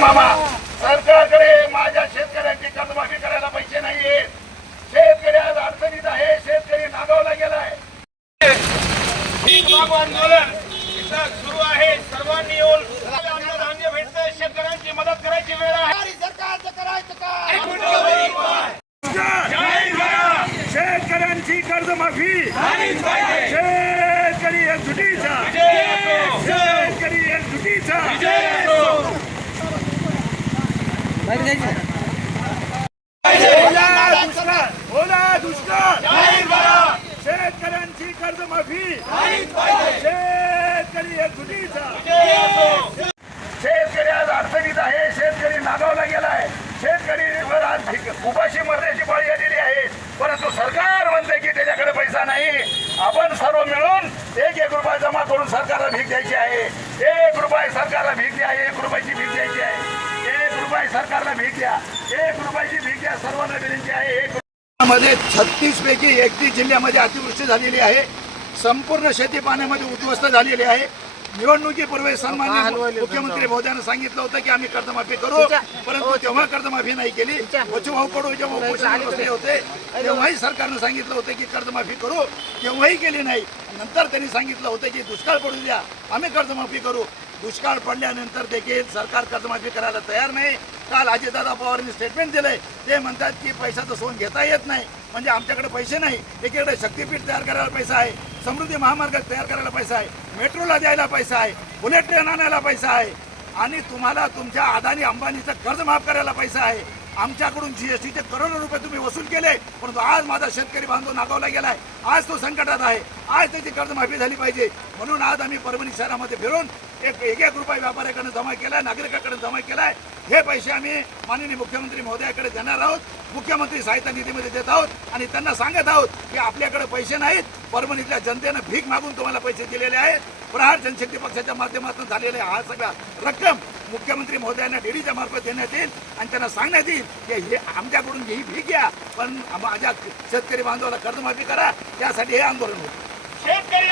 मामा सरकारकडे माझ्या शेतकऱ्यांची कर्जमाफी करायला पैसे नाहीये. शेतकरी आज अडचणीत आहे शेतकरी नागावला गेलाय. आंदोलन सुरू आहे. सर्वांनी येऊन अन्नधान्य भेटतंय शेतकऱ्यांची मदत करायची वेळ आहे. शेतकऱ्यांची कर्जमाफी. शेतकरी एकजुटीचा शेतकरी एकजुटीचा ओला दुष्काळ ओला दुष्काळ शेतकऱ्यांची कर्जमाफी शेतकरी शेतकरी आज अडचणीत आहे शेतकरी नागावला गेलाय शेतकरी आज उपाशी मरण्याची पाळी आलेली आहे परंतु सरकार म्हणते की त्याच्याकडे पैसा नाही आपण सर्व मिळून एक एक रुपया जमा करून सरकारला भीक द्यायची आहे एक रुपये द्या. एक रुपयाची भीक द्या सर्वांना विनंती आहे एक मध्ये छत्तीस पैकी एकतीस जिल्ह्यामध्ये अतिवृष्टी झालेली आहे. संपूर्ण शेती पाण्यामध्ये उद्ध्वस्त झालेली आहे. निवडणुकीपूर्वी सन्मान्य मुख्यमंत्री महोदयानं सांगितलं होतं की आम्ही कर्जमाफी करू परंतु तेव्हा कर्जमाफी नाही केली. बचूभाऊ कडू जेव्हा उपोषणाला बसले होते. तेव्हाही सरकारनं सांगितलं होतं की कर्जमाफी करू. तेव्हाही केली नाही. नंतर त्यांनी सांगितलं होतं की दुष्काळ पडू द्या. आम्ही कर्जमाफी करू. दुष्काळ पडल्यानंतर देखील सरकार कर्जमाफी करायला तयार नाही. काल अजितदादा पवारांनी स्टेटमेंट दिलंय. ते म्हणतात की पैशाचं सोन घेता येत नाही. म्हणजे आमच्याकडे पैसे नाही. एकीकडे शक्तीपीठ तयार करायला पैसा आहे. समृद्धी महामार्ग तयार करायला पैसा आहे. मेट्रोला द्यायला पैसा आहे. बुलेट ट्रेन आणायला पैसा आहे. आणि तुम्हाला तुमच्या अदानी अंबानीचं कर्ज माफ करायला पैसा आहे. आमच्याकडून जी एस टीचे करोडो रुपये तुम्ही वसूल केले परंतु आज माझा शेतकरी बांधव नागावला गेलाय. आज तो संकटात आहे. आज त्याची कर्जमाफी झाली पाहिजे. म्हणून आज आम्ही परभणी शहरामध्ये फिरून एक एक एक रुपये व्यापाऱ्याकडे जमा केलाय नागरिकाकडे जमा केलाय. हे पैसे आम्ही माननीय मुख्यमंत्री महोदयाकडे देणार आहोत. मुख्यमंत्री सहायता निधीमध्ये देत आहोत. आणि त्यांना सांगत आहोत की आपल्याकडे पैसे नाहीत. परभणीतल्या जनतेनं भीक मागून तुम्हाला पैसे दिलेले आहेत. प्रहार जनशक्ती पक्षाच्या माध्यमातून झालेले हा सगळा रक्कम मुख्यमंत्री महोदयांना डीडीच्या मार्फत देण्यात येईल. आणि त्यांना सांगण्यात येईल की हे आमच्याकडून घेई भी घ्या पण माझ्या शेतकरी बांधवाला कर्जमाफी करा त्यासाठी हे आंदोलन होतं शेतकरी